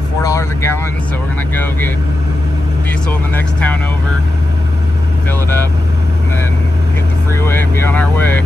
like $4 a gallon, so we're gonna go get diesel in the next town over, fill it up, and then hit the freeway and be on our way.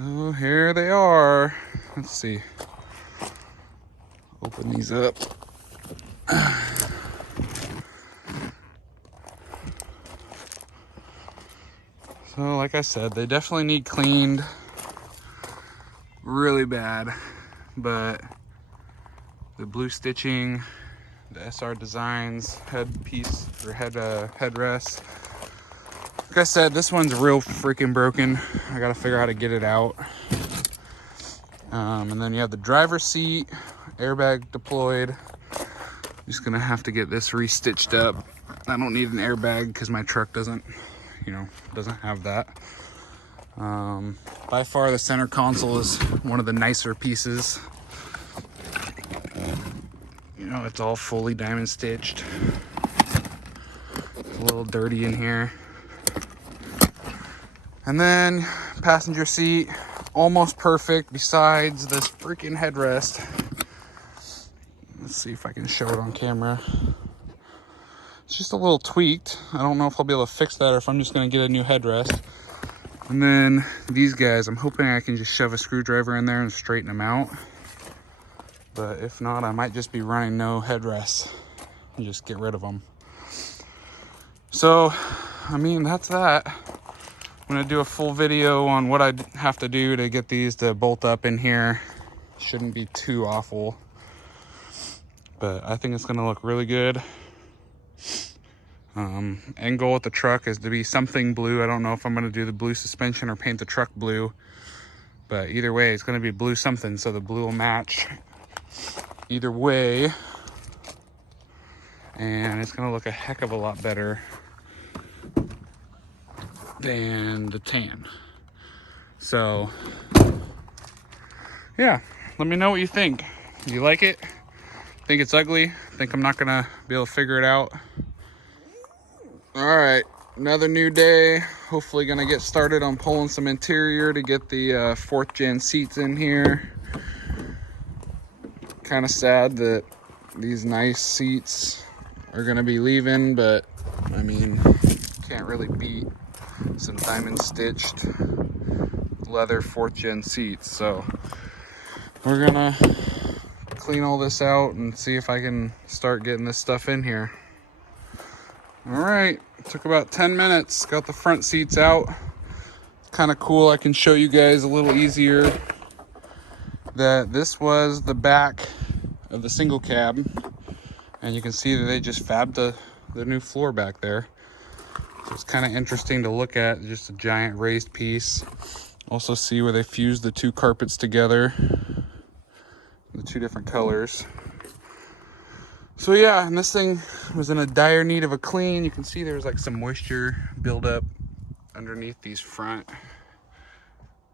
Oh, here they are. Let's see. Open these up. So, like I said, they definitely need cleaned really bad, but the blue stitching, the SR Designs headpiece or headrest. Like I said, this one's real freaking broken. I gotta figure out how to get it out. And then you have the driver's seat, airbag deployed. Just gonna have to get this restitched up. I don't need an airbag because my truck doesn't have that. By far the center console is one of the nicer pieces. You know, it's all fully diamond stitched. It's a little dirty in here. And then passenger seat, almost perfect besides this freaking headrest. Let's see if I can show it on camera. It's just a little tweaked. I don't know if I'll be able to fix that or if I'm just gonna get a new headrest. And then these guys, I'm hoping I can just shove a screwdriver in there and straighten them out. But if not, I might just be running no headrests and just get rid of them. So, I mean, that's that. I'm gonna do a full video on what I have to do to get these to bolt up in here. Shouldn't be too awful, but I think it's gonna look really good. End goal with the truck is to be something blue. I don't know if I'm gonna do the blue suspension or paint the truck blue, but either way, it's gonna be blue something, so the blue will match either way, and it's gonna look a heck of a lot better than the tan. So yeah, let me know what you think. Do you like it? Think it's ugly? Think I'm not gonna be able to figure it out? All right, another new day. Hopefully gonna get started on pulling some interior to get the 4th gen seats in here. Kind of sad that these nice seats are gonna be leaving, but I mean, can't really beat some diamond stitched leather 4th gen seats. So we're gonna clean all this out and see if I can start getting this stuff in here. All right, took about 10 minutes, got the front seats out. Kind of cool, I can show you guys a little easier that this was the back of the single cab, and you can see that they just fabbed the new floor back there. So it's kind of interesting to look at, just a giant raised piece. Also see where they fused the 2 carpets together, the 2 different colors. So yeah, and this thing was in a dire need of a clean. You can see there's like some moisture buildup underneath these what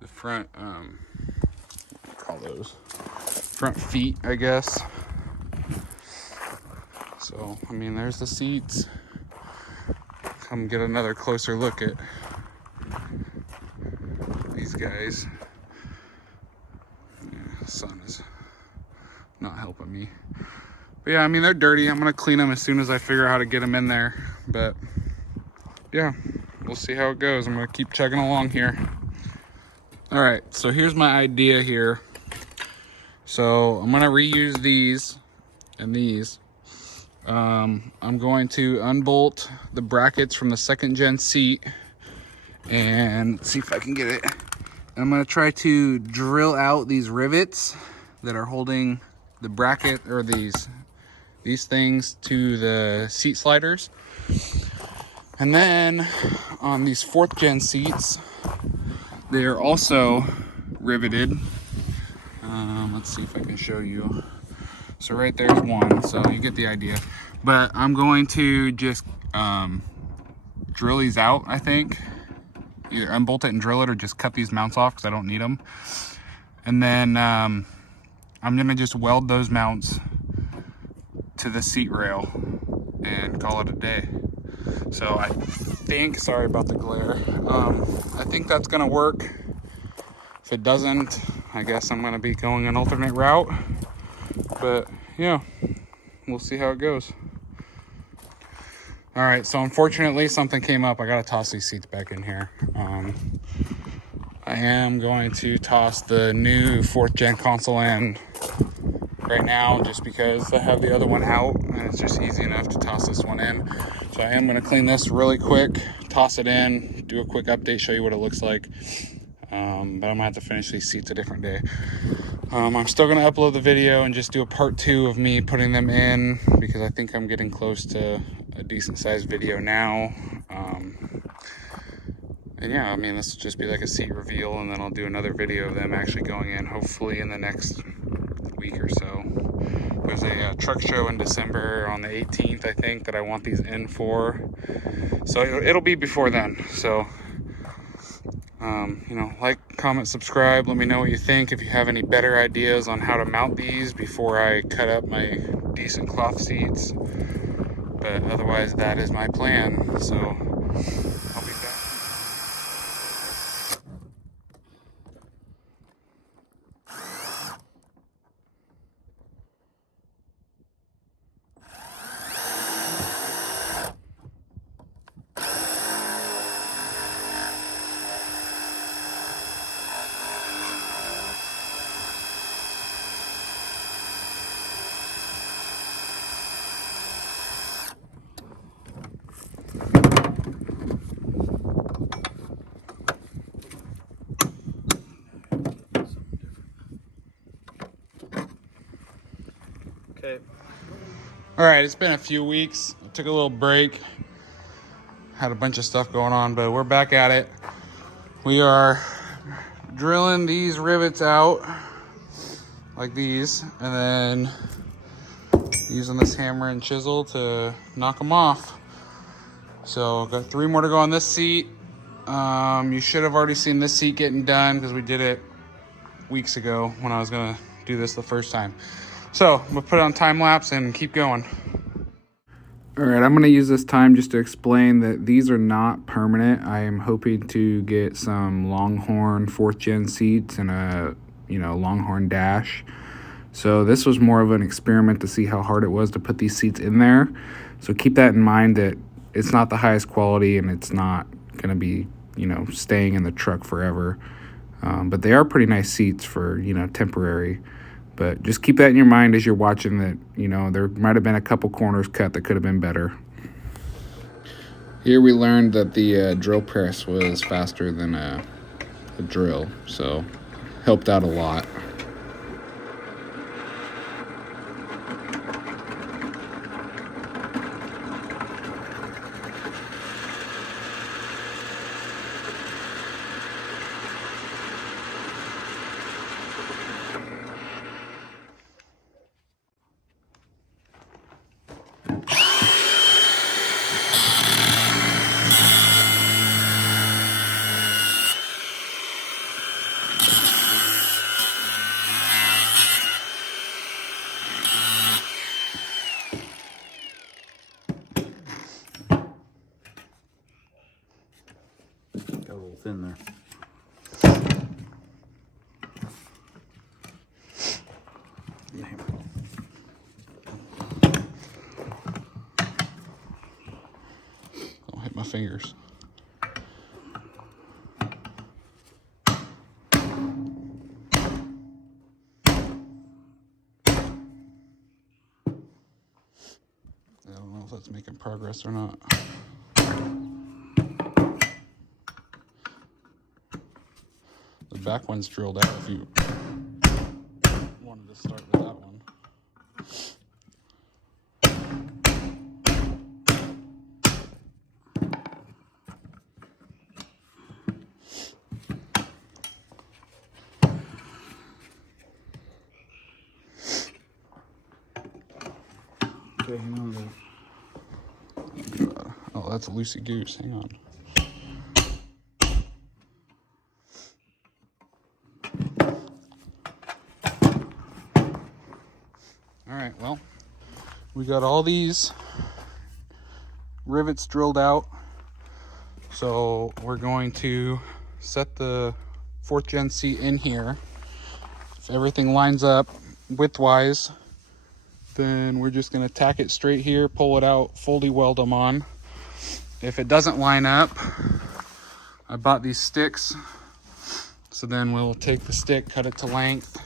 do you call those? Front feet, I guess. So, I mean, there's the seats. Come get another closer look at these guys. Yeah, the sun is not helping me. But yeah, I mean, they're dirty. I'm gonna clean them as soon as I figure out how to get them in there. But yeah, we'll see how it goes. I'm gonna keep chugging along here. All right, so here's my idea here. So I'm gonna reuse these and these. I'm going to unbolt the brackets from the 2nd gen seat and see if I can get it. I'm gonna try to drill out these rivets that are holding the bracket, or these things, to the seat sliders. And then on these 4th gen seats, they are also riveted. Let's see if I can show you. So right there's one, so you get the idea. But I'm going to just drill these out, I think. Either unbolt it and drill it or just cut these mounts off because I don't need them. And then I'm gonna just weld those mounts to the seat rail and call it a day. So I think, sorry about the glare, I think that's gonna work. If it doesn't, I guess I'm gonna be going an alternate route. But yeah, we'll see how it goes. All right, so unfortunately something came up. I gotta toss these seats back in here. I am going to toss the new 4th gen console in right now just because I have the other one out and it's just easy enough to toss this one in. So I am gonna clean this really quick, toss it in, do a quick update, show you what it looks like. But I'm gonna have to finish these seats a different day. I'm still gonna upload the video and just do a part 2 of me putting them in because I think I'm getting close to a decent sized video now. And yeah, I mean, this will just be like a seat reveal, and then I'll do another video of them actually going in, hopefully in the next week or so. There's a truck show in December on the 18th, I think, that I want these in for. So it'll be before then. So, you know, like, comment, subscribe. Let me know what you think. If you have any better ideas on how to mount these before I cut up my decent cloth seats. But otherwise, that is my plan. So I'll be back. Okay. All right, it's been a few weeks. I took a little break. Had a bunch of stuff going on, but we're back at it. We are drilling these rivets out like these, and then using this hammer and chisel to knock them off. So got 3 more to go on this seat. You should have already seen this seat getting done because we did it weeks ago when I was gonna do this the first time. So I'm gonna put it on time lapse and keep going. All right, I'm going to use this time just to explain that these are not permanent. I am hoping to get some Longhorn 4th gen seats and a, Longhorn dash. So this was more of an experiment to see how hard it was to put these seats in there. So keep that in mind that it's not the highest quality and it's not going to be, staying in the truck forever. But they are pretty nice seats for, temporary. But just keep that in your mind as you're watching that, there might have been a couple corners cut that could have been better. Here we learned that the drill press was faster than a drill, so helped out a lot. Got a little thin there. Don't hit my fingers. I don't know if that's making progress or not. The back one's drilled out if you wanted to start with that one. Okay, hang on there. that's a loosey goose. Hang on. All right, well, we got all these rivets drilled out. So we're going to set the 4th gen seat in here. If everything lines up widthwise, then we're just gonna tack it straight here, pull it out, fully weld them on. If it doesn't line up, I bought these sticks. So then we'll take the stick, cut it to length,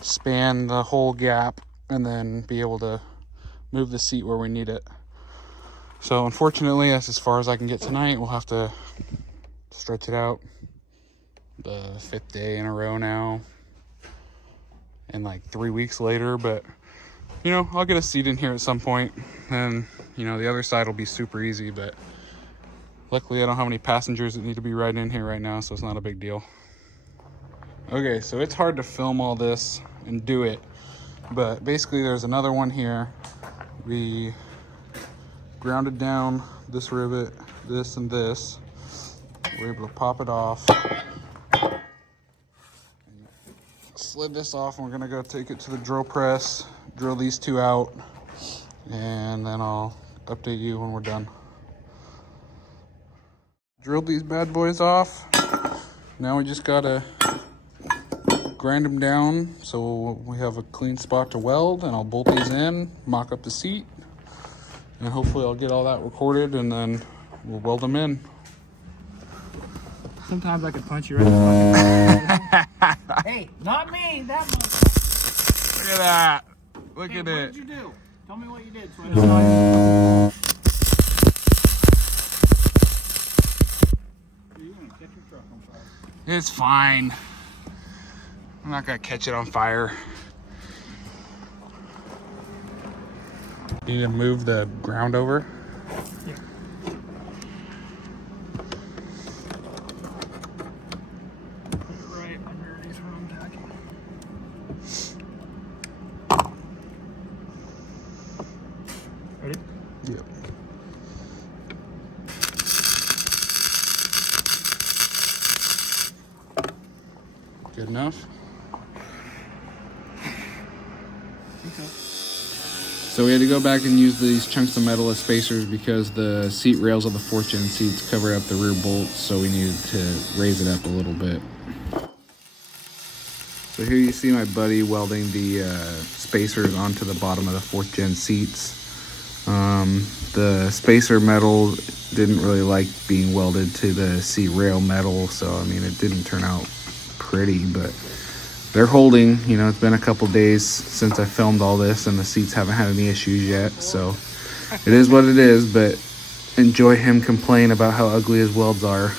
span the whole gap, and then be able to move the seat where we need it. So unfortunately, that's as far as I can get tonight. We'll have to stretch it out the 5th day in a row now, and like 3 weeks later. But you know, I'll get a seat in here at some point, and you know, the other side will be super easy. But luckily I don't have any passengers that need to be riding in here right now, so it's not a big deal. Okay, so it's hard to film all this and do it, but basically there's another one here. We grounded down this rivet, this and this. We're able to pop it off. Slid this off, and we're gonna go take it to the drill press, drill these 2 out, and then I'll update you when we're done. Drilled these bad boys off. Now we just gotta grind them down so we have a clean spot to weld, and I'll bolt these in, mock up the seat, and hopefully I'll get all that recorded, and then we'll weld them in. Sometimes I could punch you right in the fucking Hey, not me, that motherfucker. Look at that. Look Hey, at what it. did you do? Tell me what you did so I know. You're gonna catch your truck on fire. It's fine. I'm not gonna catch it on fire. Need to move the ground over. Yeah. Put it right underneath where I'm tacking. Ready? Yep. Good enough? Okay. So we had to go back and use these chunks of metal as spacers because the seat rails of the 4th gen seats cover up the rear bolts, so we needed to raise it up a little bit. So here you see my buddy welding the spacers onto the bottom of the 4th gen seats. The spacer metal didn't really like being welded to the seat rail metal, so I mean, it didn't turn out pretty, but they're holding. You know, it's been a couple days since I filmed all this, and the seats haven't had any issues yet, so it is what it is. But enjoy him complain about how ugly his welds are.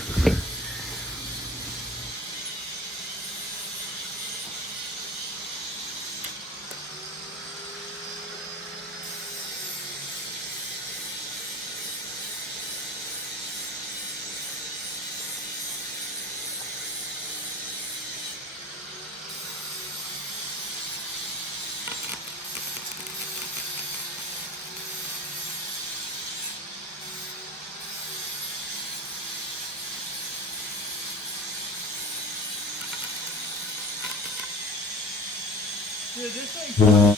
Dude, this thing.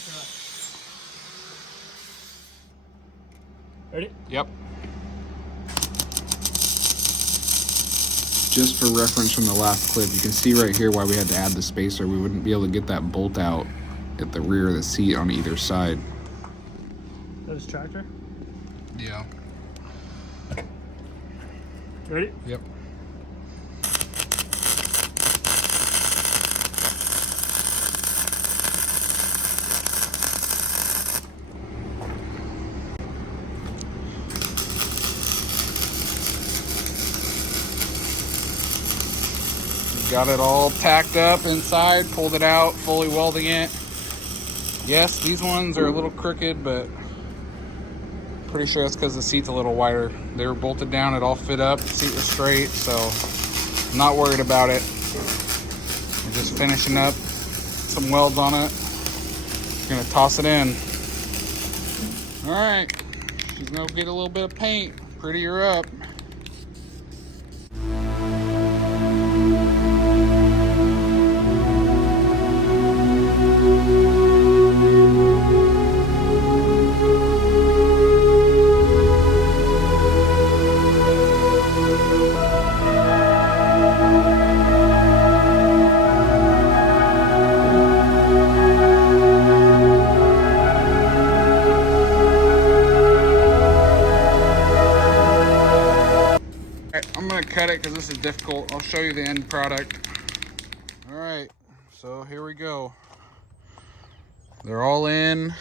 Ready? Yep. Just for reference from the last clip, you can see right here why we had to add the spacer. We wouldn't be able to get that bolt out at the rear of the seat on either side. That is tractor. Yeah. Ready? Yep. Got it all tacked up inside, pulled it out, fully welding it. Yes, these ones are a little crooked, but pretty sure that's because the seat's a little wider. They were bolted down, it all fit up, the seat was straight, so I'm not worried about it. We're just finishing up some welds on it. Gonna toss it in. All right. She's gonna get a little bit of paint, pretty her up. I'm gonna cut it because this is difficult. I'll show you the end product. All right, so here we go. They're all in.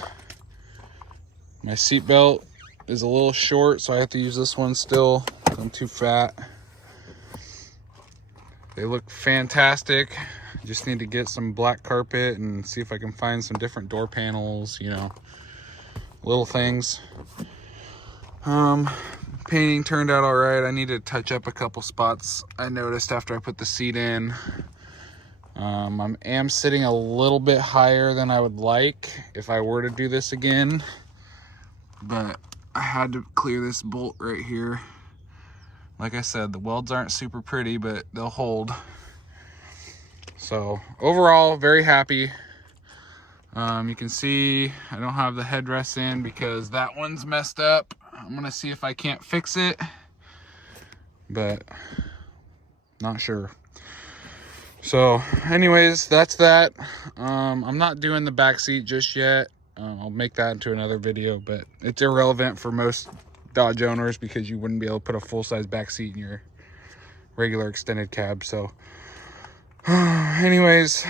My seat belt is a little short, so I have to use this one still. I'm too fat. They look fantastic. Just need to get some black carpet and see if I can find some different door panels, you know, little things. Painting turned out all right. I need to touch up a couple spots I noticed after I put the seat in. I am sitting a little bit higher than I would like if I were to do this again, but I had to clear this bolt right here. Like I said, the welds aren't super pretty, but they'll hold. So overall, very happy. You can see I don't have the headrest in because that one's messed up. I'm gonna see if I can't fix it, but not sure. So anyways, that's that. I'm not doing the back seat just yet. I'll make that into another video, but it's irrelevant for most Dodge owners because you wouldn't be able to put a full-size back seat in your regular extended cab. So anyways,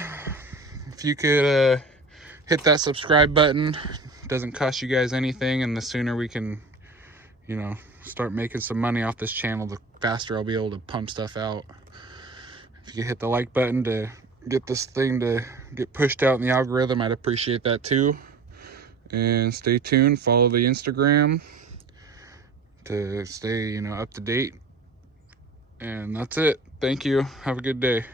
if you could hit that subscribe button, it doesn't cost you guys anything, and the sooner we can, you know, start making some money off this channel, the faster I'll be able to pump stuff out. If you could hit the like button to get this thing to get pushed out in the algorithm, I'd appreciate that too. And stay tuned, follow the Instagram to stay, you know, up to date. And that's it. Thank you. Have a good day.